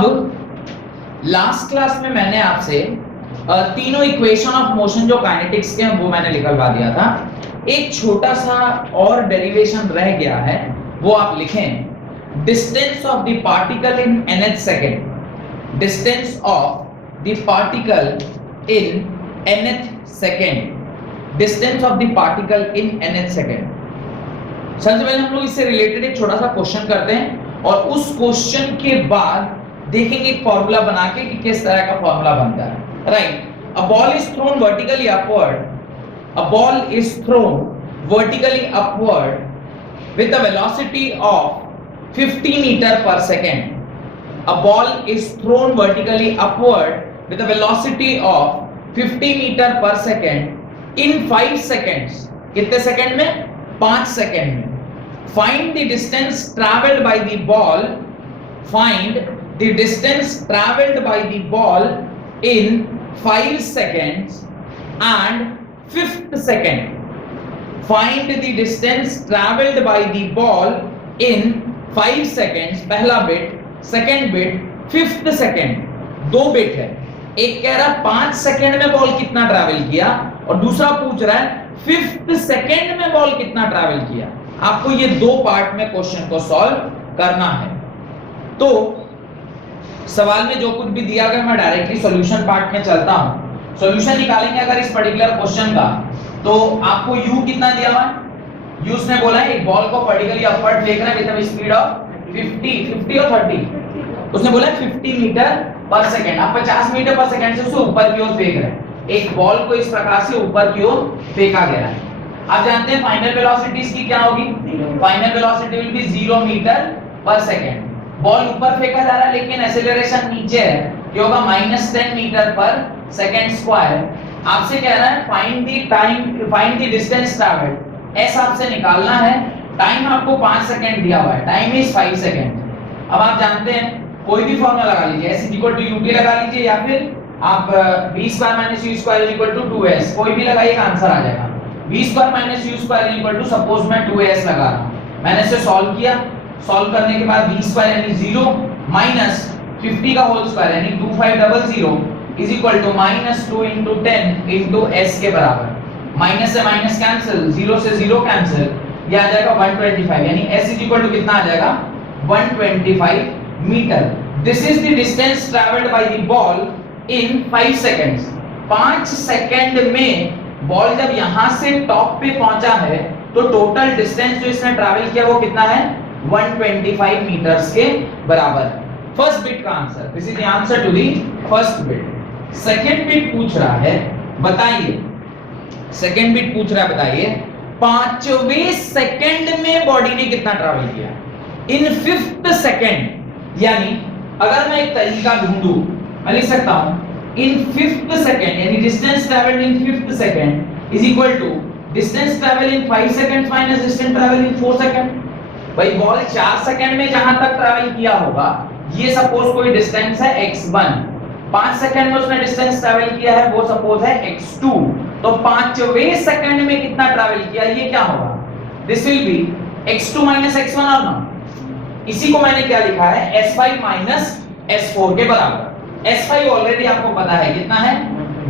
अब last class में मैंने आपसे तीनों इक्वेशन ऑफ मोशन जो काइनेटिक्स के हैं वो मैंने निकलवा दिया था। एक छोटा सा और डेरिवेशन रह गया है, वो आप लिखें। Distance of the particle in nth second, distance of the particle in nth second, distance of the particle in nth second. सबसे पहले हम लोग इससे रिलेटेड एक छोटा सा क्वेश्चन करते हैं और उस क्वेश्चन के बाद देखेंगे एक फॉर्मूला बना के कि किस तरह का फॉर्मूला बनता है। Right, a ball is thrown vertically upward, a ball is thrown vertically upward with a velocity of 50 metre per second. A ball is thrown vertically upward with a velocity of 50 metre per second in 5 seconds. कितने second में? 5 second में। Find the distance traveled by the ball. Find the distance traveled by the ball in 5 seconds and 5th second. Find the distance traveled by the ball in 5 seconds. पहला bit, second bit, 5th second. दो bit है। एक कह रहा है 5 second में ball कितना travel किया और दूसरा पूछ रहा है 5th सेकेंड में बॉल कितना ट्रैवल किया। आपको ये दो पार्ट में क्वेश्चन को सॉल्व करना है। तो सवाल में जो कुछ भी दिया गया मैं डायरेक्टली सॉल्यूशन पार्ट में चलता हूं। सॉल्यूशन निकालेंगे अगर इस पर्टिकुलर क्वेश्चन का, तो आपको u कितना दिया हुआ है? u उसने बोला है एक बॉल को वर्टिकली अपवर्ड फेंक रहा है विद स्पीड ऑफ 50 और 30। उसने बोला 50 मीटर पर सेकंड। आप 50 मीटर पर सेकंड से उसे ऊपर की ओर फेंक रहे हैं। एक बॉल को इस प्रकार से ऊपर की ओर फेंका गया है। आप जानते हैं फाइनल वेलोसिटी इसकी क्या होगी? Final velocity will be 0 metre per second. Ball ऊपर फेंका जा रहा है लेकिन एक्सेलरेशन नीचे है, ये होगा -10 मीटर पर सेकंड स्क्वायर। आपसे कह रहा है find the time, find the distance travelled. S आपसे निकालना है। टाइम आपको 5 सेकंड दिया हुआ है, टाइम इज 5 सेकंड। अब आप जानते हैं कोई भी फॉर्मूला लगा लीजिए, s ut लगा लीजिए या फिर आप v square - u square 2s, कोई भी लगाइएगा आंसर आ जाएगा। v square - u square suppose मैं 2s लगा रहा हूं। मैंने इसे सॉल्व किया, सॉल्व करने के बाद v स्क्वायर यानी 0 माइनस 50 का होल स्क्वायर यानी 2500 is equal to -2 into 10 into s के बराबर। माइनस से माइनस कैंसिल, 0 से 0 कैंसिल, ये आ जाएगा 125 यानी s इज इक्वल टू कितना आ जाएगा? 125 metre. This is the distance travelled by the ball in 5 seconds. 5 second में बॉल जब यहां से टॉप पे पहुंचा है तो टोटल डिस्टेंस जो इसने ट्रैवल किया वो कितना है? 125 मीटर्स के बराबर। फर्स्ट बिट का answer, this is the answer to the first bit. Second bit पूछ रहा है, बताइए, सेकंड बिट पूछ रहा है बताइए 5वें सेकंड में बॉडी ने कितना ट्रैवल किया इन 5th सेकंड। यानी अगर मैं एक तरीका ढूंढूं, मैं लिख सकता हूं in 5th second यानी distance traveled in 5th second is equal to distance traveled in 5 seconds minus distance traveled in 4 second। भाई बॉल 4 सेकंड में जहां तक ट्रैवल किया होगा, ये सपोज कोई डिस्टेंस है x1, 5 सेकंड में उसने डिस्टेंस ट्रैवल किया है वो सपोज है x2, तो 5वें सेकंड में कितना ट्रैवल किया ये क्या होगा? This will be x2 minus x1 और ना, इसी को मैंने क्या लिखा है? s5 minus s4 के बराबर। S5 ऑलरेडी आपको पता है कितना है?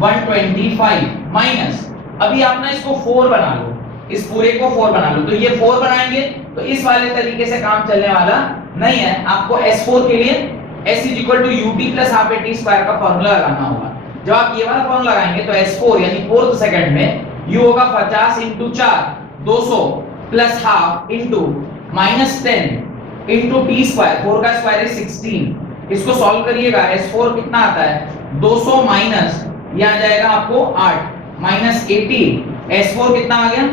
125 माइनस, अभी आप ना इसको 4 बना लो, इस पूरे को 4 बना लो, तो ये 4 बनाएंगे तो इस वाले तरीके से काम चलने वाला नहीं है। आपको S4 के लिए S = ut + ½ at² का फार्मूला लगाना होगा। जब आप ये वाला फार्मूला लगाएंगे तो S4 यानी 4th सेकंड में u होगा 50 × 4 200 + ½ into -10 into t², 4 का स्क्वायर है 16। इसको सॉल्व करिएगा, S4 कितना आता है? 200 माइनस ये आ जाएगा आपको 8 माइनस 80, S4 कितना आ गया?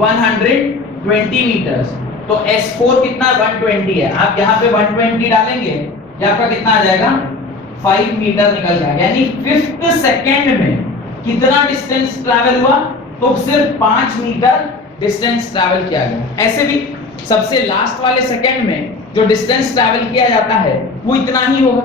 120 मीटर्स। तो S4 कितना? 120 है। आप यहाँ पे 120 डालेंगे, ये आपका कितना आ जाएगा? 5 मीटर निकल जाएगा। यानी 5th सेकंड में कितना डिस्टेंस ट्रैवल हुआ? तो सिर्फ 5 मीटर डिस्टेंस ट्रैवल किया गया। ऐसे भी सबसे लास्ट वाले सेकंड में जो डिस्टेंस ट्रैवल किया जाता है वो इतना ही होगा,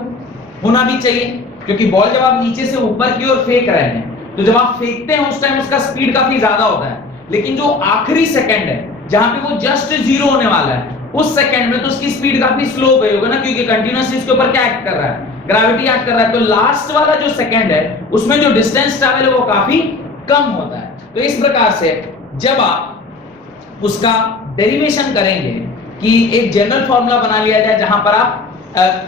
होना भी चाहिए, क्योंकि बॉल जब आप नीचे से ऊपर की ओर फेंक रहे हैं तो जब आप फेंकते हैं उस टाइम उसका स्पीड काफी ज्यादा होता है, लेकिन जो आखिरी सेकंड है जहां पे वो जस्ट 0 होने वाला है उस सेकंड में तो उसकी स्पीड काफी स्लो हो गई होगा ना, क्योंकि कंटीन्यूअसली उसके ऊपर क्या एक्ट कर रहा है, ग्रेविटी एक्ट कर रहा है। तो लास्ट वाला जो सेकंड है उसमें जो डिस्टेंस ट्रैवल है वो काफी कम होता है। तो इस प्रकार से जब आप उसका डेरिवेशन करेंगे कि एक जनरल फॉर्मूला बना लिया जाए जहां पर आप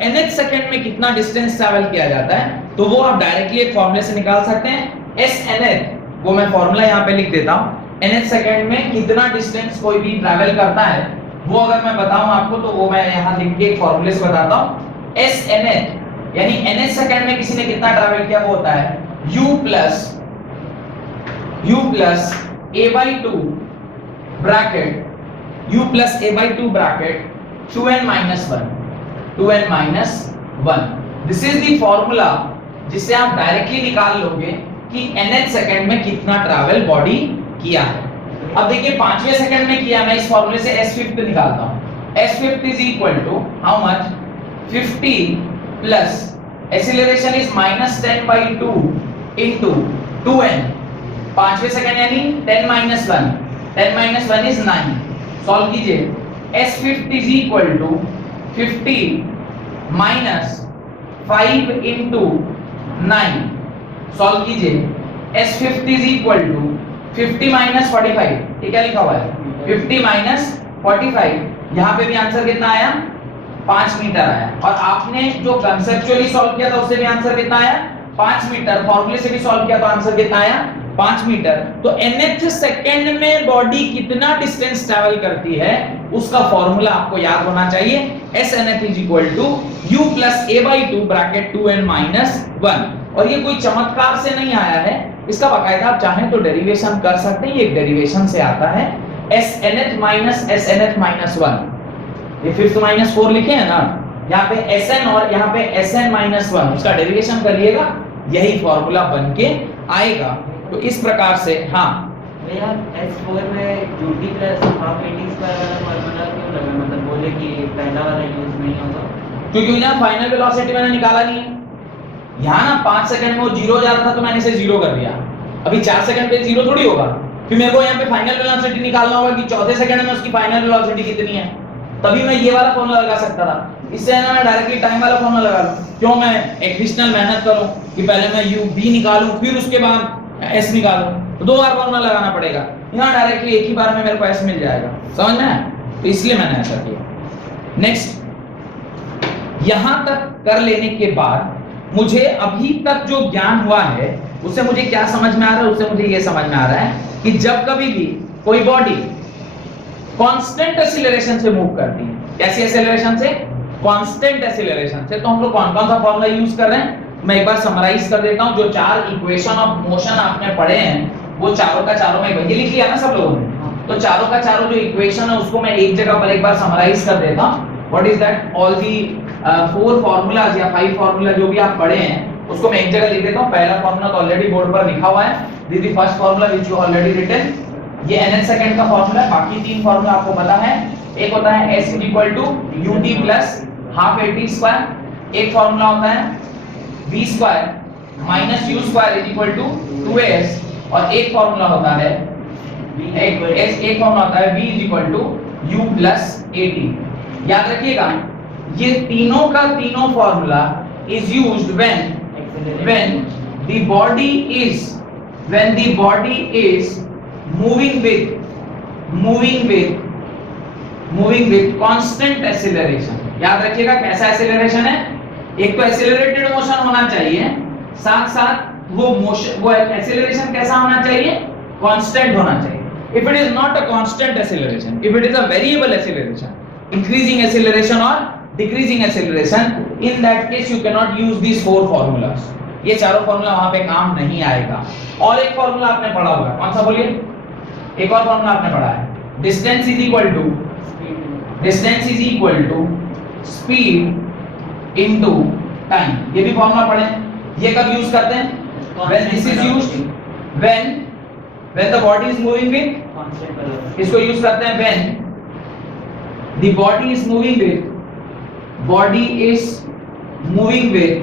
nth सेकंड में कितना डिस्टेंस ट्रैवल किया जाता है, तो वो आप डायरेक्टली एक फॉर्मूले से निकाल सकते हैं। एस nth, वो मैं फॉर्मूला यहाँ पे लिख देता हूँ। nth सेकंड में कितना डिस्टेंस कोई भी ट्रैवल करता है वो अगर मैं बताऊं आपको तो वो मैं यहाँ लिख के एक फॉर्मूले से बताता हूँ। एस nth यानी nth सेकंड में किसी ने कितना ट्रैवल किया वो होता है u plus a by 2 bracket u plus a by 2 bracket 2n minus 1 2n minus 1। This is the formula जिससे आप डायरेक्टली निकाल लोगे कि nth सेकंड में कितना ट्रैवल बॉडी किया है। अब देखिए पांचवें सेकंड में किया, मैं इस फॉर्मूले से s5 निकालता हूं। s5 is equal to how much, 50 plus acceleration is -10 by 2 into 2n, पांचवें सेकंड यानी 10 minus 1, 10 minus 1 is 9। सॉल्व कीजिए, s5 is equal to 50 minus 5 into 9। Solve कीजिए, s5 is equal to 50 minus 45, ये क्या लिखा हुआ है 50 minus 45। यहाँ पे भी आंसर कितना आया 5 मीटर आया। और आपने जो कंसेप्चुअली सॉल्व किया था उससे भी आंसर कितना आया 5 मीटर, फॉर्मूले से भी सॉल्व किया तो आंसर कितना आया 5 मीटर। तो nth सेकंड में बॉडी कितना डिस्टेंस ट्रैवल करती है उसका फॉर्मूला आपको याद होना चाहिए। s nth is equal to u plus a by 2 bracket 2n minus 1। और ये कोई चमत्कार से नहीं आया है, इसका बाकायदा आप चाहें तो डेरिवेशन कर सकते हैं। ये एक डेरिवेशन से आता है, s nth minus s nth minus 1। ये 5th minus 4 लिखे हैं ना, यहाँ पे sn और यहाँ पे sn minus 1, उसका डेरिवेशन करिएगा, यही फॉर्मूला बन के आएगा। तो इस प्रकार से हाँ भैया S4 में duty plus half eighty square वाला फार्मूला क्यों लगा, मतलब बोले कि पहला वाला यूज नहीं होगा? क्योंकि ना फाइनल वेलोसिटी मैंने निकाला नहीं है। यहाँ ना 5 सेकंड में वो 0 जा रहा था तो मैंने इसे 0 कर दिया। अभी 4 सेकंड पे 0 थोड़ी होगा, फिर मेरे को यहाँ पे फाइनल वेलोसिटी निकालना होगा कि चौथे सेकंड में उसकी फाइनल वेलोसिटी कितनी है, तभी मैं ये वाला फॉर्मूला लगा सकता था। इससे ना मैं डायरेक्टली टाइम वाला फॉर्मूला लगा लूं। क्यों मैं एडिशनल मेहनत करूं कि पहले मैं u b निकालूं फिर उसके बाद s निकालूं, तो 2 बार फॉर्मूला लगाना पड़ेगा। यहाँ डायरेक्टली एक ही बार में मेरे को s मिल जाएगा, समझ में आया? तो इसलिए मैंने ऐसा किया। नेक्स्ट, यहां तक कर लेने के बाद मुझे अभी तक जो ज्ञान हुआ है उससे मुझे क्या समझ में आ रहा है, उससे मुझे ये समझ में आ रहा है कि जब कभी भी कोई बॉडी कांस्टेंट एक्सीलरेशन से मूव करती है, कैसी एक्सीलरेशन से, कांस्टेंट एक्सीलरेशन से, तो हम लोग कौन कौन सा फॉर्मूला यूज कर रहे हैं मैं एक बार समराइज कर देता हूं। जो 4 इक्वेशन ऑफ मोशन आपने पढ़े हैं वो चारों का चारों में वही लिख लिया ना सब लोगों ने, तो चारों का चारों जो इक्वेशन है उसको मैं एक जगह पर एक बार समराइज कर देता हूं। What is that, all the 4 formulas या 5 फार्मूला जो भी आप पढ़े हैं उसको मैं एक जगह लिख देता हूं। पहला फार्मूला तो ऑलरेडी बोर्ड पर लिखा हुआ है, this is the first formula which you already written, ये nth सेकंड का फार्मूला है। बाकी 3 फार्मूला आपको पता है, एक होता है s ut plus half at square, एक फार्मूला होता है v square minus u square is equal to 2as, और एक फार्मूला होता है एक फार्मूला होता है v is equal to u plus at। याद रखिएगा ये तीनों का तीनों formula is used when the body is moving with constant acceleration। याद रखिएगा कैसा एक्सीलरेशन है, एक तो एक्सीलरेटेड मोशन होना चाहिए, साथ साथ वो मोशन वो एक्सीलरेशन कैसा होना चाहिए, कांस्टेंट होना चाहिए। if it is not a constant acceleration, if it is a variable acceleration, increasing acceleration or decreasing acceleration, in that case you cannot use these 4 formulas। ये चारों फॉर्मूला वहां पे काम नहीं आएगा। और एक फॉर्मूला आपने पढ़ा होगा, कौन सा बोलिए, एक और फॉर्मूला आपने पढ़ा है, distance is equal to speed into time. ये भी फॉर्मूला पढ़े, ये कब यूज करते हैं, when this is used when the body is moving with, इसको यूज करते हैं when the body is moving with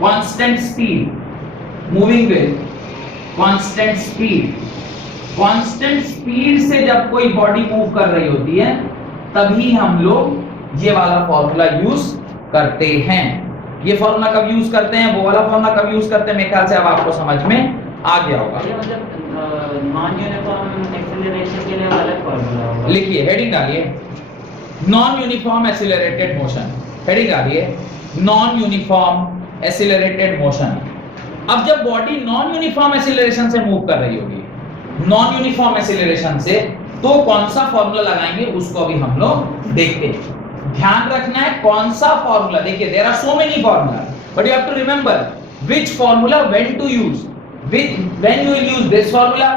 constant speed, constant speed से जब कोई बॉडी मूव कर रही होती है तभी हम लोग ये वाला फॉर्मूला यूज करते हैं। ये फॉर्मूला कब यूज करते हैं, वो वाला फॉर्मूला कब यूज करते हैं, मेरे ख्याल से अब आपको समझ में आ गया होगा। ये मतलब नॉन यूनिफॉर्म एक्सेलरेशन के लिए अलग फॉर्मूला होगा। लिखिए, हेडिंग डालिए, non uniform accelerated motion, heading डालिए, नॉन यूनिफॉर्म एक्सीलरेटेड मोशन। अब जब बॉडी नॉन यूनिफॉर्म एक्सीलरेशन से मूव कर रही होगी, नॉन यूनिफॉर्म एक्सीलरेशन से, तो कौन सा फॉर्मूला लगाएंगे उसको अभी हम लोग देखते हैं। ध्यान रखना है कौन सा फॉर्मूला। देखिए, there are so many formula, but you have to remember which formula when to use, when you will use this formula,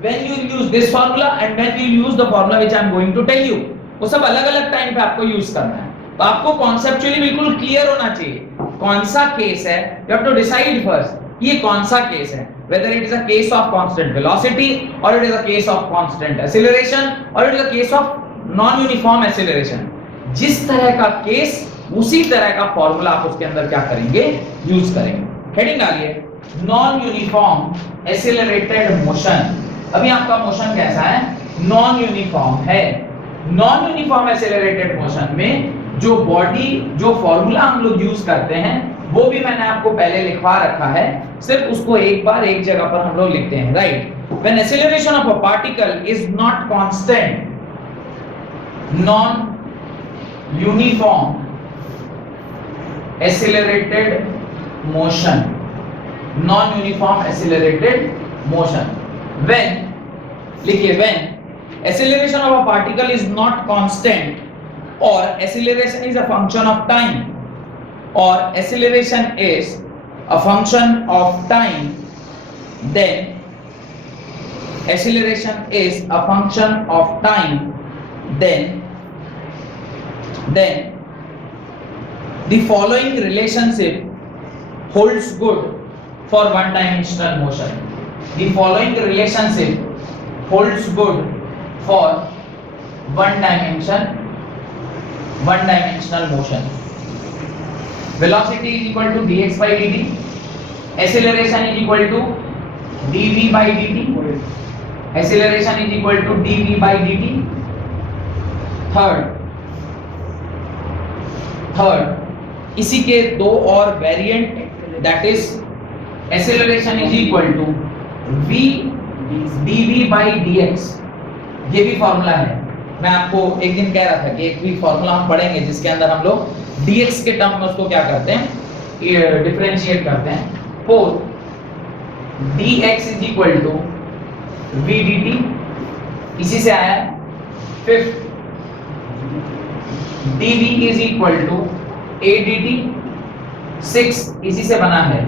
when you will use this formula and when you will use the formula which I am going to tell you. वो सब अलग-अलग time पे आपको use करना है। तो आपको conceptually बिल्कुल क्लियर होना चाहिए कौन सा केस है। You have to decide first ये कौन सा केस है, whether it is a case of constant velocity or it is a case of constant acceleration or it is a case of non uniform acceleration। जिस तरह का case उसी तरह का फॉर्मूला आप उसके अंदर क्या करेंगे, यूज करेंगे। हेडिंग डालिए, नॉन यूनिफॉर्म एक्सेलरेटेड मोशन। अभी आपका मोशन कैसा है, नॉन यूनिफॉर्म है। नॉन यूनिफॉर्म एक्सेलरेटेड मोशन में जो बॉडी, जो फॉर्मूला हम लोग यूज करते हैं वो भी मैंने आपको पहले लिखवा रखा है, सिर्फ उसको एक बार एक जगह पर हम लोग लिखते हैं, right. When acceleration of a particle is not constant, non uniform accelerated motion, non uniform accelerated motion. When, लिखिए, when acceleration of a particle is not constant or acceleration is a function of time, or acceleration is a function of time, then acceleration is a function of time, then the following relationship holds good for one dimensional motion. The following relationship holds good for one dimensional motion. Velocity is equal to dx by dt, acceleration is equal to dv by dt, acceleration is equal to dv by dt. Third इसी के दो और variant, that is acceleration is equal to v dv by dx। ये भी formula है, मैं आपको एक दिन कह रहा था कि एक भी फॉर्मूला हम पढ़ेंगे जिसके अंदर हम लोग dx के टर्म में उसको क्या करते हैं, डिफरेंशिएट करते हैं। Fourth, dx is equal to v dt, इसी से आया है। Fifth, dv is equal to a dt, six इसी से बना है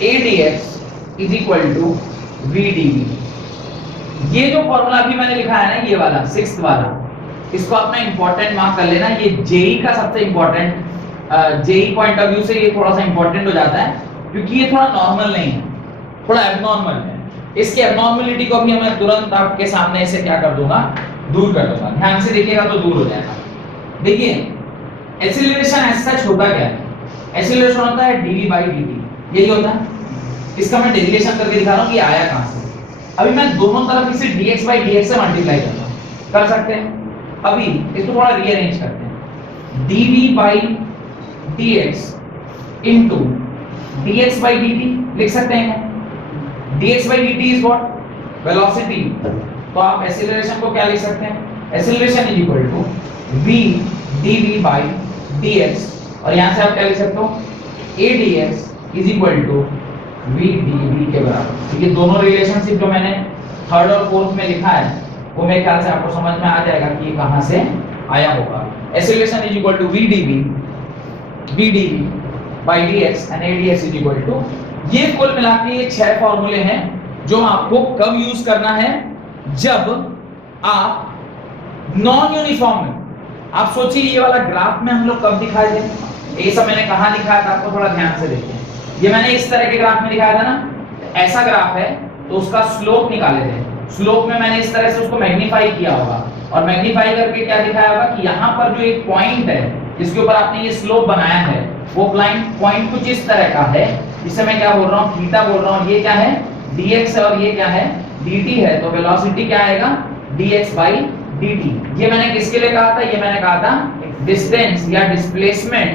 a dx is equal to v dv। ये जो फॉर्मूला अभी मैंने लिखा है ना, ये वाला सिक्स्थ वाला, इसको अपना इंपॉर्टेंट मार्क कर लेना। ये जेई का सबसे important, JEE point of view से ये थोड़ा सा इंपॉर्टेंट हो जाता है क्योंकि ये थोड़ा नॉर्मल नहीं है, थोड़ा एबनॉर्मल है। इसके एबनॉर्मलिटी को भी मैं तुरंत आपके सामने से क्या कर दूंगा, दूर कर दूंगा। ध्यान से देखिएगा तो दूर हो जाएगा। देखिए, एक्सीलरेशन ऐसा होता क्या है, एक्सीलरेशन होता है dv by dt, यही होता है। इसका मैं डेरिवेशन करके दिखा रहा हूं कि आया कहां से। अभी मैं दोनों तरफ इसे dx by dx से मल्टीप्लाई करता हूं, कर सकते हैं। अभी इसको थोड़ा रीअरेंज करते हैं, dv by dx into dx by dt लिख सकते हैं। dx by dt is what, velocity. तो आप एक्सीलरेशन को क्या लिख सकते हैं, acceleration is equal to v dv by dx, और यहां से आप क्या लिख सकते हो, a dx is equal to v dv के बराबर। ये दोनों रिलेशनशिप जो मैंने थर्ड और फोर्थ में लिखा है वो मेरे ख्याल से आपको समझ में आ जाएगा कि ये कहां से आया होगा। Acceleration is equal to v dv by dx and a dx is equal to, ये कुल मिला के ये 6 फॉर्मूले हैं जो आपको कब यूज करना है, जब आप नॉन यूनिफॉर्म में। आप सोचिए ये वाला ग्राफ में हम लोग कब दिखाए थे, ये सब मैंने कहां लिखा था, आपको थोड़ा ध्यान से देखिए। ये मैंने इस तरह के ग्राफ में दिखाया था ना, ऐसा ग्राफ है तो उसका स्लोप निकाले थे। स्लोप में मैंने इस तरह से उसको मैग्नीफाई किया होगा, और मैग्नीफाई करके क्या दिखाया होगा कि यहाँ पर जो एक पॉइंट है जिसके ऊपर आपने ये स्लोप बनाया है, वो पॉइंट कुछ इस तरह का है, जिसे मैं क्या बोल रहा हूँ, थीटा बोल रहा हूँ। ये क्या है, dx है, और ये क्या है, dt है। तो वेलोसिटी क्या आएगा, dx by dt। ये मैंने किसके लिए कहा था? ये मैंने कहा था डिस्टेंस या डिस्प्लेसमेंट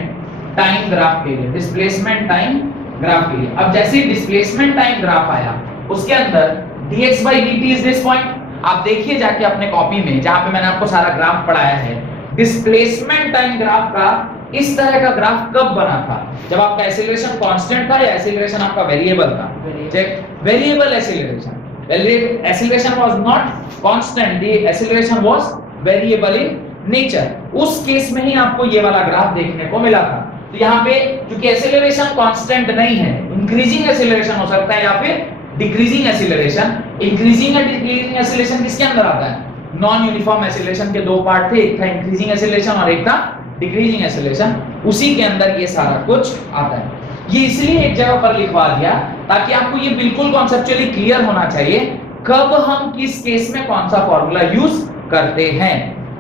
टाइम ग्राफ के लिए, डिस्प्लेसमेंट टाइम ग्राफ के लिए। अब जैसे ही डिस्प्लेसमेंट टाइम ग्राफ आया उसके अंदर dx by dt is this point. आप देखिए जाके अपने कॉपी में जहां पे मैंने आपको सारा ग्राफ पढ़ाया है, डिस्प्लेसमेंट टाइम ग्राफ का इस तरह का ग्राफ कब बना था? जब आपका एक्सीलरेशन कांस्टेंट था या एक्सीलरेशन आपका वेरिएबल था? Check, variable acceleration. Acceleration was not constant, the acceleration was variable in nature। उस केस में ही आपको ये वाला ग्राफ देखने को मिला था। तो यहाँ पे क्योंकि एक्सीलरेशन कांस्टेंट नहीं है, इंक्रीजिंग एक्सीलरेशन हो सकता है या फिर decreasing acceleration. Increasing and decreasing acceleration किसके अंदर आता है? नॉन यूनिफॉर्म एक्सीलरेशन के दो पार्ट थे, एक था इंक्रीजिंग एक्सीलरेशन और एक था डिक्रीजिंग एक्सीलरेशन। उसी के अंदर ये सारा कुछ आता है। ये इसलिए एक जगह पर लिखवा दिया ताकि आपको ये बिल्कुल कॉन्सेप्चुअली क्लियर होना चाहिए कब हम किस केस में कौन सा फॉर्मूला यूज करते हैं।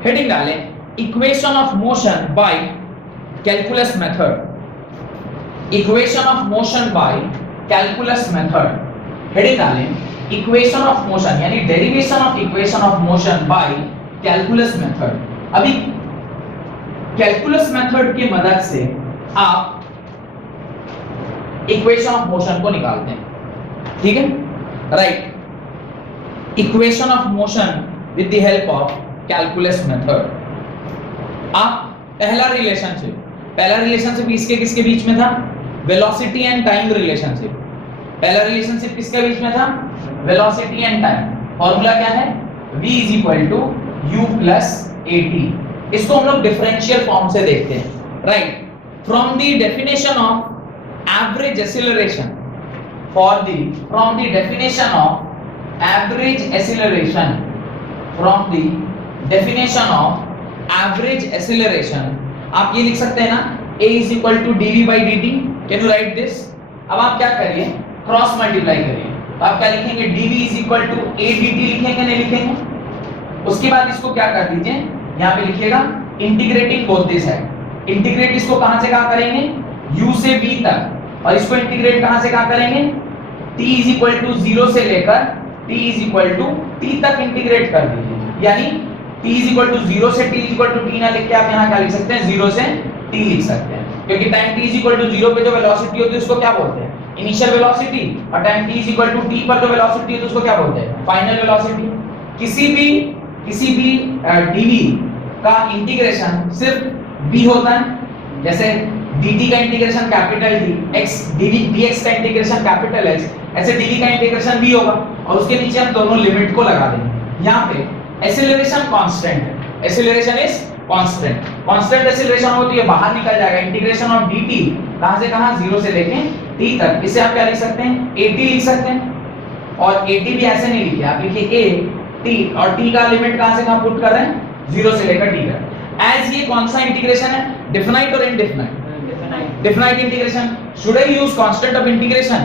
हेडिंग डालें, equation of motion by calculus method. Equation of motion by calculus method. Heading डालें, इक्वेशन ऑफ मोशन यानी derivation of equation of motion by calculus method. अभी कैलकुलस मेथड की मदद से आप इक्वेशन ऑफ मोशन को निकालते हैं, ठीक है, right. Equation of motion with the help of calculus method. आप पहला रिलेशनशिप इसके किसके बीच में था? Velocity and time relationship. पहला रिलेशनशिप किसके बीच में था? Velocity and time. फॉर्मूला क्या है? v = u + at। इसको हम लोग डिफरेंशियल फॉर्म से देखते हैं, right. From the definition of average acceleration, from the definition of average acceleration, from the definition of average acceleration, आप ये लिख सकते हैं ना, a = dv/dt। Can you right this? अब आप क्या करिए, क्रॉस मल्टीप्लाई करिए। तो आप क्या लिखेंगे? dv = adt लिखेंगे, नहीं लिखेंगे? उसके बाद इसको क्या कर दीजिए, यहाँ पे लिखिएगा integrating both this side. Integrate इसको कहां से कहां करेंगे? u से v तक। और इसको इंटीग्रेट कहां से कहां करेंगे? t = 0 से लेकर t = t तक इंटीग्रेट कर दीजिए। यानी t = 0 से t = t ना लिख के आप यहां क्या लिख सकते हैं? 0 से t लिख सकते हैं, क्योंकि टाइम t = 0 पे जो वेलोसिटी होती है उसको क्या बोलते हैं? Initial velocity. और टाइम t = t पर जो वेलोसिटी होती है उसको क्या बोलते हैं? Final velocity. किसी भी dv का इंटीग्रेशन सिर्फ v होता है। जैसे dt का integration capital D, x dx का इंटीग्रेशन कैपिटल X, ऐसे dv का इंटीग्रेशन v होगा और उसके नीचे हम दोनों लिमिट को लगा देंगे। यहाँ पे एक्सीलरेशन कांस्टेंट है, acceleration is constant. Constant acceleration होती है, बाहर निकल जाएगा। इंटीग्रेशन ऑफ dt कहां से कहां? 0 से लेके t तक। इसे आप क्या लिख सकते हैं? at लिख सकते हैं। और at भी ऐसे नहीं लिखिए, आप लिखिए a t और t का लिमिट कहां से कहां पुट कर रहे हैं? 0 से लेकर t तक। एज ये कौन सा इंटीग्रेशन है? डिफिनाइट और इनडिफिनाइट? Definite integration. Should I use constant of integration?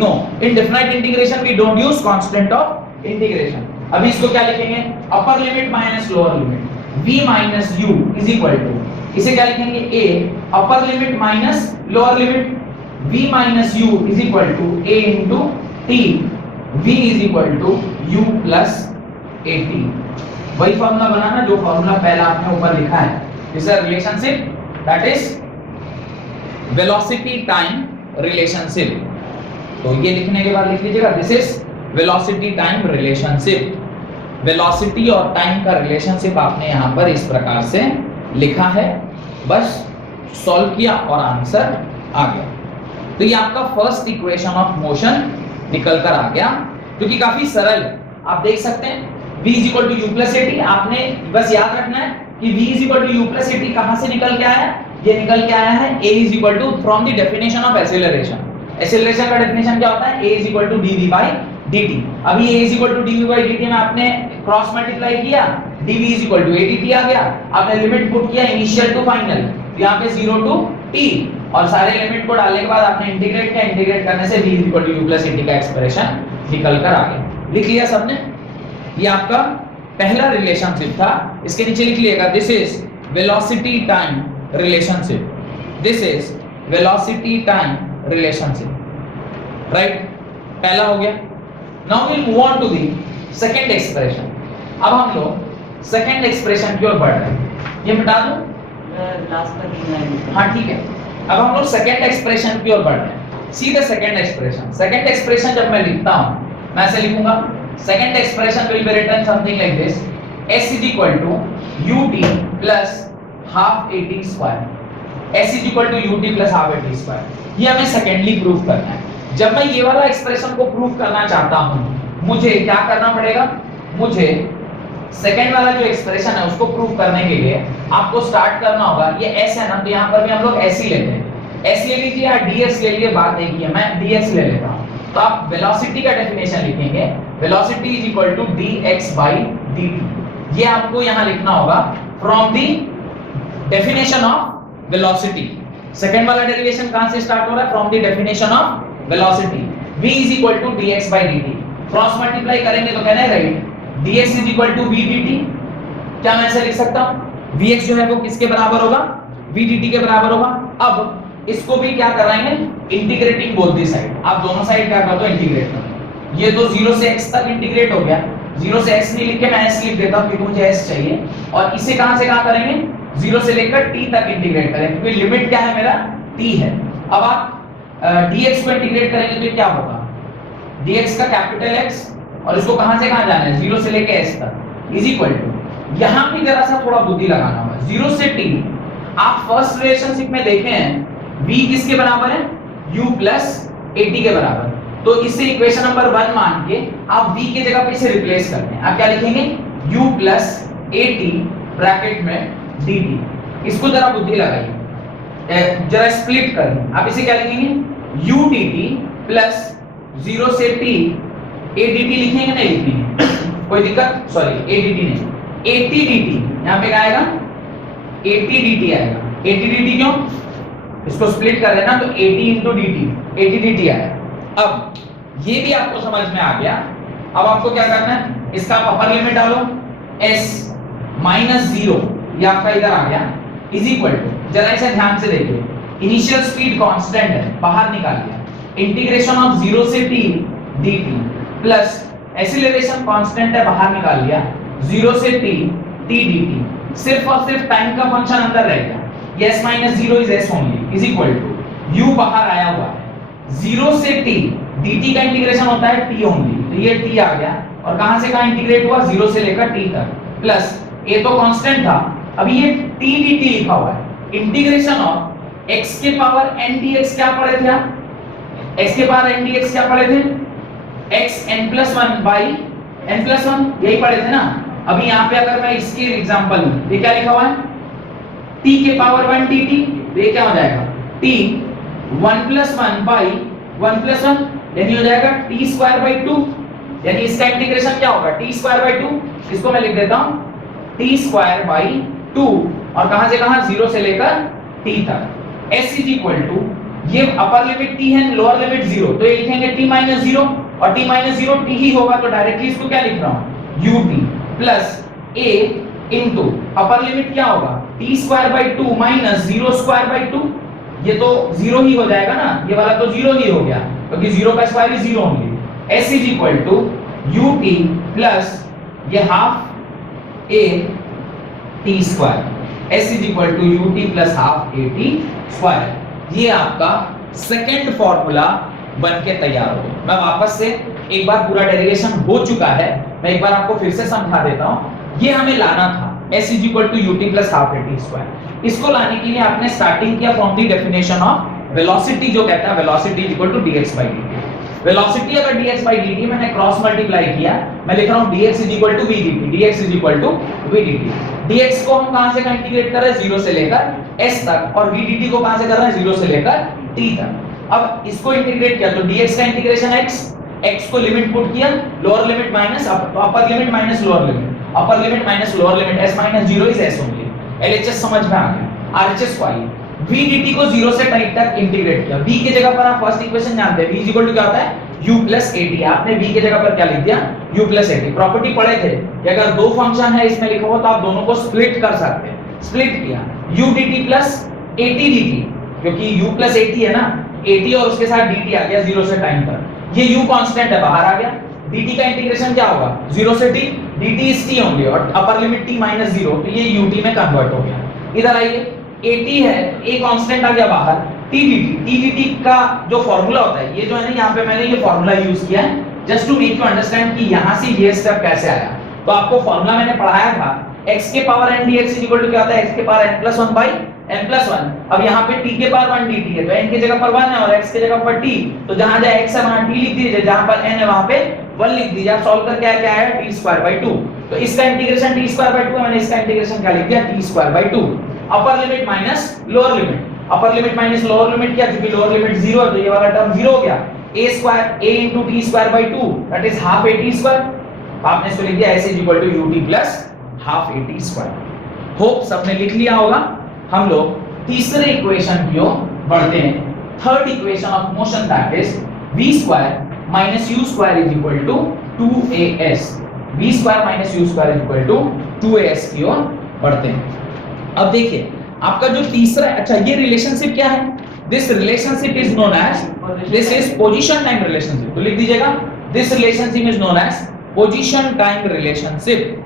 No. In definite integration we don't use constant of integration. अभी इसको क्या लिखेंगे? Upper limit minus lower limit. v minus u is equal to, इसे क्या लिखेंगे? a upper limit minus lower limit. v minus u is equal to a into t। v is equal to u plus at। वही formula बनाना जो formula पहला आपने ऊपर लिखा है। This is relationship that is velocity time relationship. तो ये लिखने के बाद लिख लीजिएगा, this is velocity time relationship. Velocity और टाइम का रिलेशनशिप आपने यहाँ पर इस प्रकार से लिखा है। बस सॉल्व किया और आंसर आ गया। तो ये आपका फर्स्ट इक्वेशन ऑफ मोशन निकल कर आ गया, क्योंकि काफी सरल है। आप देख सकते हैं v = u + at। आपने बस याद रखना है कि v = u + at कहां से निकल के आया? ये निकल के आया है a = from the definition of acceleration. Acceleration का डेफिनेशन क्या होता है? a = dv/dt। अभी a = dv/dt में आपने क्रॉस मल्टीप्लाई किया, dv = adt आ गया। आपने लिमिट पुट किया इनिशियल टू फाइनल, यहां पे 0 to t, और सारे लिमिट को डालने के बाद आपने इंटीग्रेट किया। इंटीग्रेट करने से v = u + at का एक्सप्रेशन निकल कर आ गया। लिख लिया सबने? ये आपका पहला रिलेशनशिप था। इसके नीचे लिख लीजिएगा, this is velocity time relationship. This is velocity time relationship, right? पहला हो गया। Now we'll move on to the second expression. अब हम लोग सेकंड एक्सप्रेशन की ओर बढ़ रहे हैं। ये मिटा दूं? लास्ट का 3 लाइन। हाँ ठीक है, अब हम लोग सेकंड एक्सप्रेशन की ओर बढ़ रहे हैं। सीधे सेकंड एक्सप्रेशन, सेकंड एक्सप्रेशन जब मैं लिखता हूं, मैं ऐसे लिखूंगा, second expression will be written something like this, s is equal to ut plus half at square, s is equal to ut plus half at square। ये हमें सेकेंडली प्रूव करना है। जब मैं ये वाला एक्सप्रेशन को प्रूव करना चाहता हूं, मुझे क्या करना पड़ेगा, मुझे सेकंड वाला जो एक्सप्रेशन है उसको प्रूव करने के लिए आपको स्टार्ट करना होगा, ये s है ना, तो यहाँ पर भी हम लोग s ही लेते हैं, s ले लीजिए या dx ले लीजिए, बात एक ही है, मैं dx ले लेता हूँ। तो आप वेलोसिटी का डेफिनेशन लिखेंगे, velocity is equal to dx by dt। ये आपको यहाँ लिखना होगा from the definition of velocity. Second वाला डेरिवेशन कहां से स्टार्ट हो रहा है, from the definition of velocity, v is equal to dx by dt। Cross multiply करेंगे तो कहना है right, dx is equal to v dt। क्या मैं ऐसे लिख सकता हूं, vx जो है वो किसके बराबर होगा, v dt के बराबर होगा। अब इसको भी क्या कराएंगे, इंटीग्रेटिंग बोथ दी साइड, आप दोनों साइड क्या कर दो, इंटीग्रेट कर दो। ये तो 0 से x तक इंटीग्रेट हो गया, 0 से x नहीं लिख के मैं s लिख देता हूं क्योंकि मुझे s चाहिए, और इसे कहां से कहां करेंगे, 0 से लेकर t तक इंटीग्रेट करेंगे क्योंकि लिमिट क्या है मेरा, t है। अब आप dx को इंटीग्रेट करेंगे तो क्या होगा, dx का कैपिटल X और इसको कहां से कहां जाना है, 0 से लेके s तक, इज इक्वल टू, यहां भी जरा सा थोड़ा बुद्धि लगाना होगा, 0 से t। आप फर्स्ट रिलेशनशिप में देखे हैं v किसके बराबर है, u प्लस at के बराबर, तो इससे इक्वेशन नंबर 1 मान के आप v के जगह पे इसे रिप्लेस करते हैं। आप क्या लिखेंगे, u प्लस at ब्रैकेट में dt। इसको जरा बुद्धि लगाइए, जरा स्प्लिट करिए, आप इसे क्या लिखेंगे, u dt प्लस 0 से t adt लिखेंगे, नहीं लिखेंगे, कोई दिक्कत, सॉरी adt नहीं, at dt, यहां पे क्या आएगा, at dt आएगा। at dt क्यों, इसको स्प्लिट कर देना तो 80 into dt, 80 dt आएगा। अब ये भी आपको समझ में आ गया। अब आपको क्या करना है, इसका अपर लिमिट डालो, s माइनस 0, ये आपका इधर आ गया, इज इक्वल टू, जरा इसे ध्यान से देखिए, इनिशियल स्पीड कांस्टेंट है, बाहर निकाल दिया, इंटीग्रेशन ऑफ 0 से t dt plus acceleration constant है, बाहर निकाल लिया, 0 से t dt, सिर्फ और सिर्फ टाइम का फंक्शन अंदर रह गया, s minus 0 is s only, is equal to, u बाहर आया हुआ है, 0 से t dt का इंटीग्रेशन होता है t only, तो ये t आ गया, और कहां से कहां इंटीग्रेट हुआ, 0 से लेकर t तक, प्लस a तो कांस्टेंट था, अभी ये t dt लिखा हुआ है, इंटीग्रेशन ऑफ x के पावर n dx क्या पढ़े थे आप, x के पावर n dx क्या पढ़े थे, x n plus 1 by n plus 1, यही पढ़े थे ना। अभी यहाँ पे अगर मैं इसकी एग्जांपल लूं, ये क्या लिखा हुआ है, t के पावर 1 dt, ये क्या हो जाएगा, t 1 plus 1 by 1 plus 1, यानी हो जाएगा t square by 2, यानी इसका इंटीग्रेशन क्या होगा, t square by 2, इसको मैं लिख देता हूं t square by 2, और कहां से कहां, 0 से लेकर t तक, s is equal to, ये अपर लिमिट t है, लोअर लिमिट 0, तो ये लिखेंगे t minus 0, और t minus 0 t ही होगा, तो डायरेक्टली इसको क्या लिख रहा हूं, ut plus a into upper limit क्या होगा, t square by 2 minus 0 square by 2, ये तो 0 ही हो जाएगा ना, ये वाला तो 0 ही हो गया क्योंकि 0 का square is 0 only, s is equal to ut plus ये half a t square, s is equal to ut plus half a t square. ये आपका सेकंड फार्मूला बन के तैयार हो गया। मैं वापस से एक बार पूरा डेरिवेशन हो चुका है, मैं एक बार आपको फिर से समझा देता हूं। ये हमें लाना था s is equal to ut plus half at square। इसको लाने के लिए आपने स्टार्टिंग किया from the definition of velocity, जो कहता है velocity is equal to dx by dt। Velocity अगर dx by dt मैंने क्रॉस मल्टीप्लाई किया, मैं लिख रहा हूं dx is equal to v dt, dx is equal to v dt। dx को हम कहां से कहां इंटीग्रेट कर रहे हैं, 0 से लेकर s तक, और v dt को कहां से कर रहे हैं, 0 से लेकर t तक। अब इसको इंटीग्रेट किया तो dx का इंटीग्रेशन x को लिमिट पुट किया, lower limit minus upper limit minus lower limit, upper limit minus lower limit, s minus 0 is s only, LHS समझ में आ गया। RHS को आइए, v dt को 0 से t तक इंटीग्रेट किया, v के जगह पर आप फर्स्ट इक्वेशन जानते हैं, v is equal to क्या होता है, u plus at, आपने v के जगह पर क्या लिख दिया, u plus at। प्रॉपर्टी पढ़े थे कि अगर दो फंक्शन है इसमें लिखा हो तो आप दोनों को स्प्लिट कर सकते हैं, स्प्लिट किया u dt plus at dt, क्योंकि u plus at है ना, at और उसके साथ dt आ गया 0 से टाइम पर, ये u कांस्टेंट है बाहर आ गया, dt का इंटीग्रेशन क्या होगा, 0 से t dt is t होंगे और अपर लिमिट t माइनस 0, तो ये ut में कन्वर्ट हो गया। इधर आइए, at है, a कांस्टेंट आ गया बाहर, tdt का जो फार्मूला होता है, ये जो है ना, यहाँ पे मैंने ये फार्मूला यूज किया है just to make you understand कि यहाँ से ये स्टेप कैसे आया। तो आपको फार्मूला मैंने पढ़ाया था, x के power n dx equal to क्या होता है, x के power n plus 1 by n plus 1। अब यहाँ पे t के पावर 1 dt है, तो n की जगह पर 1 है और x की जगह पर t, तो जहाँ जहाँ x है वहाँ t लिख दीजिए, जहाँ पर n है वहाँ पे 1 लिख दीजिए। आप सॉल्व करके आया क्या है, t स्क्वायर बाई 2। तो इसका इंटीग्रेशन t स्क्वायर बाई 2 है, मैंने इसका इंटीग्रेशन क्या लिख दिया, t square by 2। Upper limit minus lower limit, upper limit minus lower limit क्या, क्योंकि लोअर लिमिट 0 है तो ये वाला टर्म 0 हो गया। a square a into t square by 2 that is half at square. आपने इसको लिख दिया s is equal to ut plus half at square. Hope सबने लिख लिया होगा। हम लोग तीसरे इक्वेशन की ओर बढ़ते हैं। Third equation of motion that is v square minus u square is equal to 2as। v square minus u square is equal to 2as की ओर बढ़ते हैं। अब देखिए आपका जो तीसरा, अच्छा ये रिलेशनशिप क्या है, this relationship is known as, this is position time relationship. तो लिख दीजिएगा, this relationship is known as position time relationship.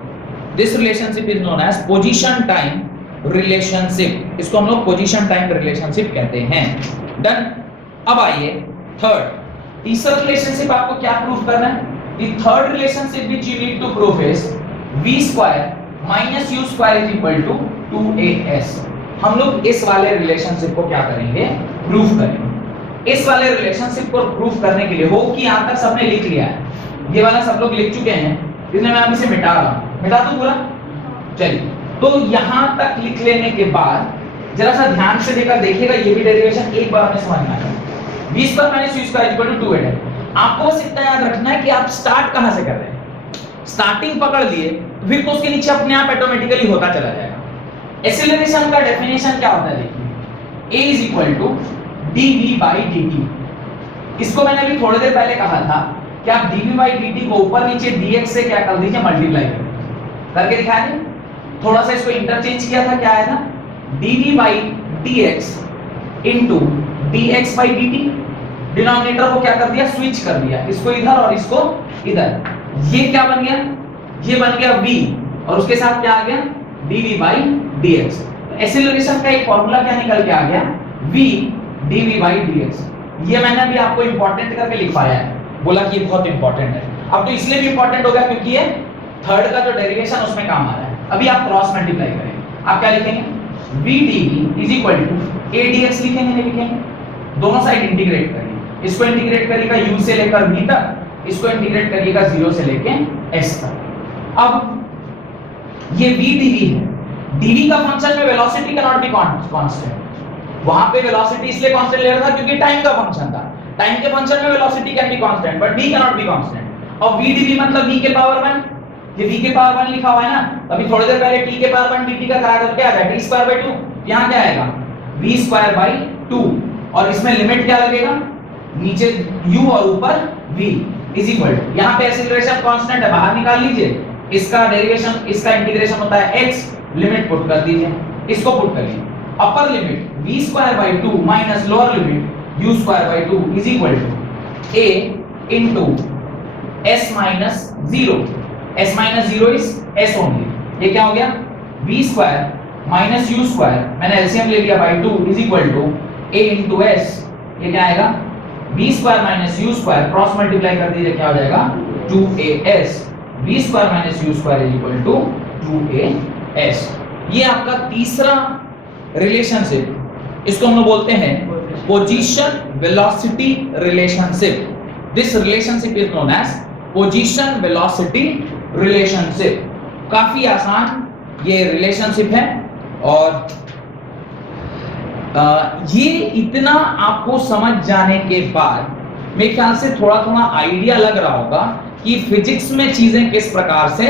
This relationship is known as position time relationship. इसको हम लोग पोजीशन टाइम रिलेशनशिप कहते हैं। डन। अब आइए थर्ड, तीसरा रिलेशनशिप आपको क्या प्रूव करना है, the third relationship which you need to prove is v square minus u square is equal to 2as। हम लोग इस वाले रिलेशनशिप को क्या करेंगे, प्रूफ करेंगे। इस वाले रिलेशनशिप को प्रूफ करने के लिए हो कि यहां तक सबने लिख लिया है, ये वाला सब लोग लिख चुके हैं, इसलिए मैं अब इसे मिटा रहा हूं। मिटा दूं पूरा, चलिए। तो यहां तक लिख लेने के बाद जरा सा ध्यान से देखकर देखिएगा, ये भी डेरिवेशन एक बार में समझ में आ जाएगा। v square minus u square equal to 2a है। आपको बस इतना याद रखना है कि आप स्टार्ट कहां से कर रहे हैं। स्टार्टिंग पकड़ लिए तो फिर तो उसके नीचे अपने आप ऑटोमेटिकली होता चला जाएगा। एक्सीलरेशन का डेफिनेशन क्या होता है, देखिए a is equal to dv by dt। इसको मैंने अभी थोड़ी देर पहले कहा था कि आप dv बाई dt को ऊपर नीचे dx से क्या कर दीजिए, मल्टीप्लाई करके दिखा दें। थोड़ा सा इसको इंटरचेंज किया था, क्या आया था, dv by dx into dx by dt। Denominator को क्या कर दिया, स्विच कर दिया, इसको इधर और इसको इधर। ये क्या बन गया, ये बन गया v और उसके साथ क्या आ गया, dv बाई dx। एक्सीलरेशन का एक फॉर्मूला क्या निकल के आ गया, v dv बाई dx। ये मैंने अभी आपको इंपॉर्टेंट करके लिखवाया है, बोला कि ये बहुत इंपॉर्टेंट है। अब तो इसलिए भी इंपॉर्टेंट हो गया क्योंकि ये थर्ड का जो डेरिवेशन उसमें काम आ रहा है। अभी आप क्रॉस मल्टीप्लाई करेंगे, आप क्या लिखेंगे, v dv is equal to a dx लिखेंगे, नहीं लिखेंगे, दोनों साइड इंटीग्रेट करिए। इसको इंटीग्रेट करिएगा u से लेकर v तक, इसको इंटीग्रेट करिएगा 0 से लेकर s तक। अब ये v dv है, dv का फंक्शन में velocity can not be constant. वहां पे वेलोसिटी इसलिए कांस्टेंट ले रहा था क्योंकि टाइम का फंक्शन था। टाइम के फंक्शन में velocity can be constant but v can not be constant. और v dv मतलब v के पावर 1, ये v के पावर 1 लिखा हुआ है ना, अभी थोड़ी देर पहले t के पावर 1 dt का करा था, क्या आ गया, t स्क्वायर बाई 2। यहां क्या आएगा, v स्क्वायर बाई 2 और इसमें लिमिट क्या लगेगा, नीचे u और ऊपर v इज इक्वल टू, यहां पे एक्सीलरेशन कांस्टेंट है, बाहर निकाल लीजिए, इसका डेरिवेशन, इसका इंटीग्रेशन होता है x, लिमिट पुट कर दीजिए, इसको पुट करिए। Upper limit v square by 2 minus lower limit u square by 2 is equal to a into s minus 0। s minus 0 is s only. ये क्या हो गया, v square minus u square, मैंने LCM ले लिया, by 2 is equal to a into s। ये क्या आएगा, v square minus u square, cross multiply कर दीजिए, क्या हो जाएगा, 2as। v square minus u square is equal to 2as। ये आपका तीसरा रिलेशनशिप, इसको हम लोग बोलते हैं position velocity relationship. This relationship is known as position velocity relationship. काफी आसान ये रिलेशनशिप है और ये इतना आपको समझ जाने के बाद मेरे ख्याल से थोड़ा थोड़ा आइडिया लग रहा होगा कि फिजिक्स में चीजें किस प्रकार से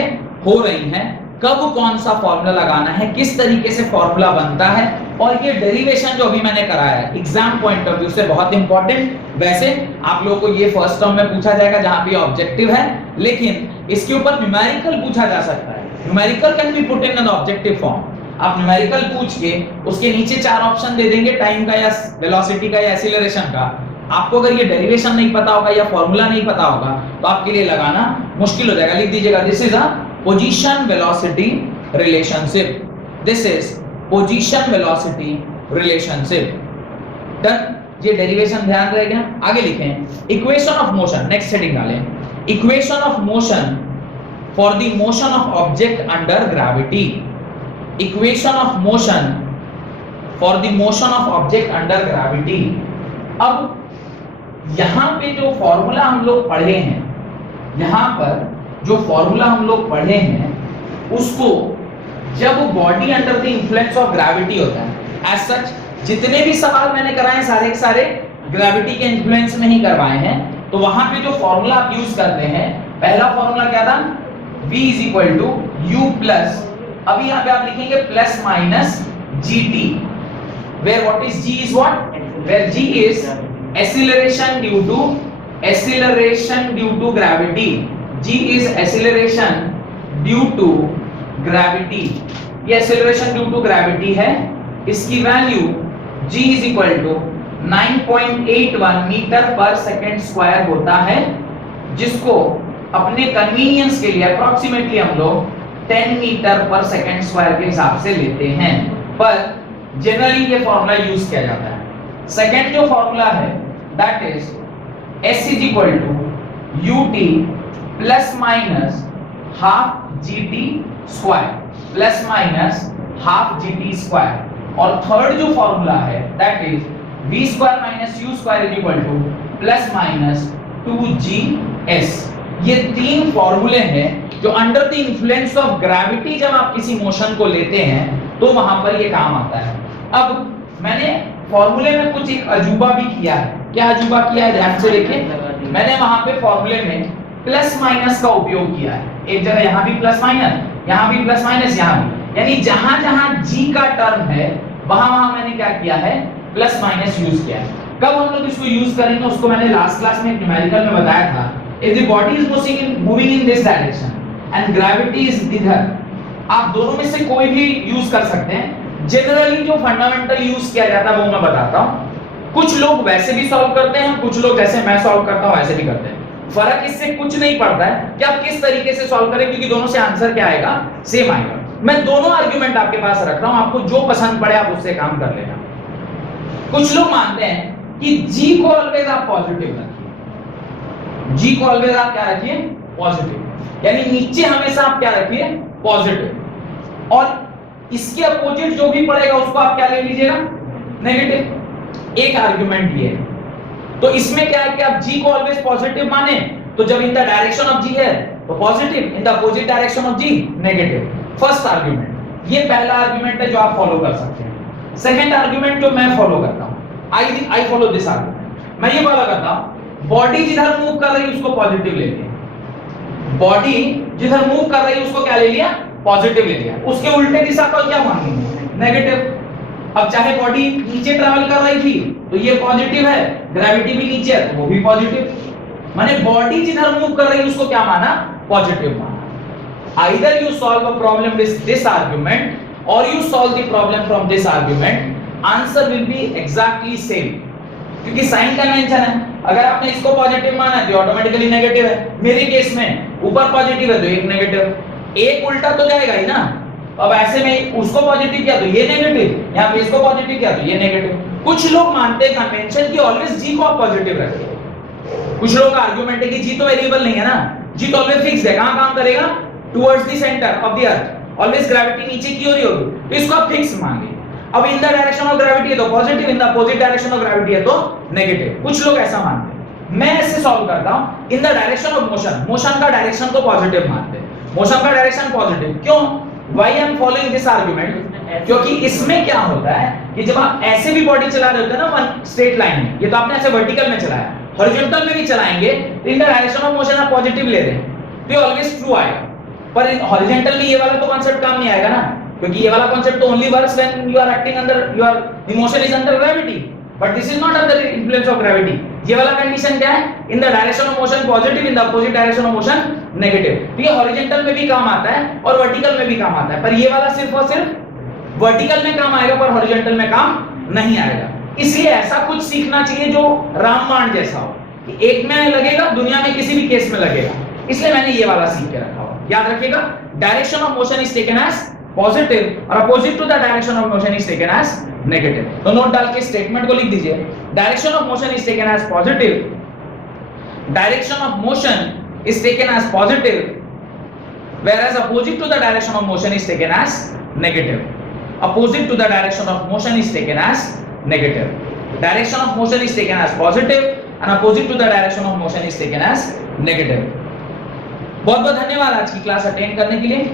हो रही हैं, कब कौन सा फॉर्मूला लगाना है, किस तरीके से फॉर्मूला बनता है। और ये डेरिवेशन जो अभी मैंने कराया है एग्जाम पॉइंट ऑफ व्यू से बहुत इंपॉर्टेंट। वैसे आप लोगों को ये फर्स्ट टर्म में पूछा जाएगा जहां पे ऑब्जेक्टिव है, लेकिन इसके ऊपर न्यूमेरिकल पूछा जा सकता है। Numerical can be put in an objective form. आप न्यूमेरिकल पूछ के उसके नीचे 4 ऑप्शन दे देंगे, टाइम का या वेलोसिटी का या एक्सीलरेशन का। आपको अगर ये डेरिवेशन नहीं पता होगा या फॉर्मूला नहीं पता होगा तो आपके लिए लगाना मुश्किल हो जाएगा। लिख दीजिएगा, this is a position velocity relationship. This is position velocity relationship. Done, ये डेरिवेशन ध्यान रहेगा। आगे लिखें equation of motion, next heading डालें equation of motion for the motion of object under gravity. Equation of motion for the motion of object under gravity. अब यहां पे जो फॉर्मूला हम लोग पढ़े हैं, यहां पर जो फॉर्मूला हम लोग पढ़े हैं उसको जब body under the influence of gravity होता है, एज सच जितने भी सवाल मैंने कराए सारे के सारे ग्रेविटी के इन्फ्लुएंस में ही करवाए हैं। तो वहां पे जो फॉर्मूला आप यूज करते हैं, पहला फॉर्मूला क्या था, v = u प्लस, अभी यहां पे आप लिखेंगे plus minus gt, where what is g is what, where g is acceleration due to gravity, g is acceleration due to gravity, ये acceleration due to gravity है। इसकी value g = 9.81 metre per second square होता है, जिसको अपने convenience के लिए approximately हम लोग 10 मीटर पर सेकंड स्क्वायर के हिसाब से लेते हैं, पर जनरली ये फॉर्मूला यूज किया जाता है। सेकंड जो फॉर्मूला है that is s = ut plus minus half gt square, plus minus half gt square. और थर्ड जो फॉर्मूला है that is v² - u² = plus minus 2gs। ये तीन फॉर्मूले हैं जो under the influence of gravity जब आप किसी मोशन को लेते हैं तो वहां पर ये काम आता है। अब मैंने फॉर्मूले में कुछ एक अजूबा भी किया है। क्या अजूबा किया है, ध्यान से देखिए। मैंने वहां पे फॉर्मूले में प्लस माइनस का उपयोग किया है, एक जगह यहां भी प्लस माइनस, यहां भी प्लस माइनस, यहां भी, यानी जहां जहां g का टर्म है वहां वहां मैंने क्या किया है, प्लस माइनस यूज किया है। कब हम लोग इसको यूज करेंगे उसको मैंने लास्ट क्लास में न्यूमेरिकल में बताया था। If the body is moving in this direction and gravity is इधर, आप दोनों में से कोई भी यूज कर सकते हैं। जनरली जो फंडामेंटल यूज किया जाता है वो मैं बताता हूं। कुछ लोग वैसे भी सॉल्व करते हैं, कुछ लोग जैसे मैं सॉल्व करता हूं वैसे भी करते हैं। फर्क इससे कुछ नहीं पड़ता है कि आप किस तरीके से सॉल्व करें, क्योंकि दोनों से आंसर क्या आएगा, सेम आएगा। मैं दोनों आर्गुमेंट आपके पास रख रहा हूं, आपको जो पसंद पड़े आप उससे काम कर लेना। कुछ लोग मानते हैं कि g को ऑलवेज आप पॉजिटिव रखिए, g को ऑलवेज आप क्या रखिए, पॉजिटिव, यानी नीचे हमेशा आप क्या रखिए, पॉजिटिव, और इसके अपोजिट जो भी पड़ेगा उसको आप क्या ले लीजिएगा, नेगेटिव। एक आर्गुमेंट ये है। तो इसमें क्या है कि आप g को ऑलवेज पॉजिटिव माने तो जब इन द डायरेक्शन ऑफ g है तो positive, in the opposite direction of g negative. First argument, ये पहला आर्गुमेंट है जो आप फॉलो कर सकते हैं। सेकंड आर्गुमेंट जो मैं फॉलो करता हूं, आई फॉलो दिस आर्गुमेंट, मैं ये फॉलो करता हूं, बॉडी जिधर मूव कर रही है उसको पॉजिटिव ले लिया, बॉडी जिधर मूव कर रही है उसको क्या ले लिया, पॉजिटिव ले लिया। उसके उल्टे दिशा को क्या मानेंगे, नेगेटिव। अब चाहे बॉडी नीचे ट्रैवल कर रही थी तो ये पॉजिटिव है, ग्रेविटी भी नीचे है तो वो भी पॉजिटिव, माने बॉडी जिधर मूव कर रही है उसको क्या माना, पॉजिटिव माना। Either you solve a problem with this argument or you solve the problem from this argument, answer will be exactly same, क्योंकि साइन कन्वेंशन है। अगर आपने इसको पॉजिटिव माना है तो ऑटोमेटिकली नेगेटिव है। मेरे केस में ऊपर पॉजिटिव है तो एक नेगेटिव, एक उल्टा तो जाएगा ही ना। अब ऐसे में उसको पॉजिटिव किया तो ये नेगेटिव, यहाँ पे इसको पॉजिटिव किया तो ये नेगेटिव। कुछ लोग मानते हैं कन्वेंशन की ऑलवेज g को आप पॉजिटिव रखिए। कुछ लोगों का आर्गुमेंट है कि g तो वेरिएबल नहीं है ना, g तो ऑलवेज फिक्स है, कहां काम करेगा, towards the centre of the earth, always gravity नीचे की ओर ही होगी, तो इसको आप फिक्स मानिए। अब इन द डायरेक्शन ऑफ ग्रेविटी है तो positive, in the opposite direction of gravity है तो नेगेटिव। कुछ लोग ऐसा मानते हैं, मैं ऐसे सॉल्व करता हूं, इन the direction of motion, motion का डायरेक्शन को पॉजिटिव मानते हैं, मोशन का डायरेक्शन पॉजिटिव। क्यों, why I am following this argument, क्योंकि इसमें क्या होता है कि जब आप ऐसे भी बॉडी चला रहे होते हैं ना वन स्ट्रेट लाइन में, ये तो आपने ऐसे वर्टिकल में चलाया, हॉरिजॉन्टल में भी चलाएंगे तो इन द डायरेक्शन ऑफ मोशन आप पॉजिटिव ले रहे हैं तो ऑलवेज ट्रू आएगा। पर हॉरिजॉन्टल में ये वाला तो कांसेप्ट काम नहीं आएगा ना, क्योंकि ये वाला कांसेप्ट तो only works when you are acting under your motion is under gravity, but this is not under the influence of gravity. ये वाला कंडीशन क्या है, in the direction of motion positive, in the opposite direction of motion negative. तो ये horizontal में भी काम आता है और वर्टिकल में भी काम आता है, पर ये वाला सिर्फ और सिर्फ वर्टिकल में काम आएगा पर हॉरिजॉन्टल में काम नहीं आएगा। इसलिए ऐसा कुछ सीखना चाहिए जो रामबाण जैसा हो, कि एक में लगेगा दुनिया में किसी भी केस में लगेगा, इसलिए मैंने ये वाला सीख के रखा हुआ। याद रखिएगा, direction of motion is taken as positive और opposite to the direction of motion is taken as negative. तो नोट डाल के स्टेटमेंट को लिख दीजिए, direction of motion is taken as positive, direction of motion is taken as positive, whereas opposite to the direction of motion is taken as negative. Opposite to the direction of motion is taken as negative. Direction of motion is taken as positive and opposite to the direction of motion is taken as negative. बहुत बहुत धन्यवाद आज की class attend करने के लिए।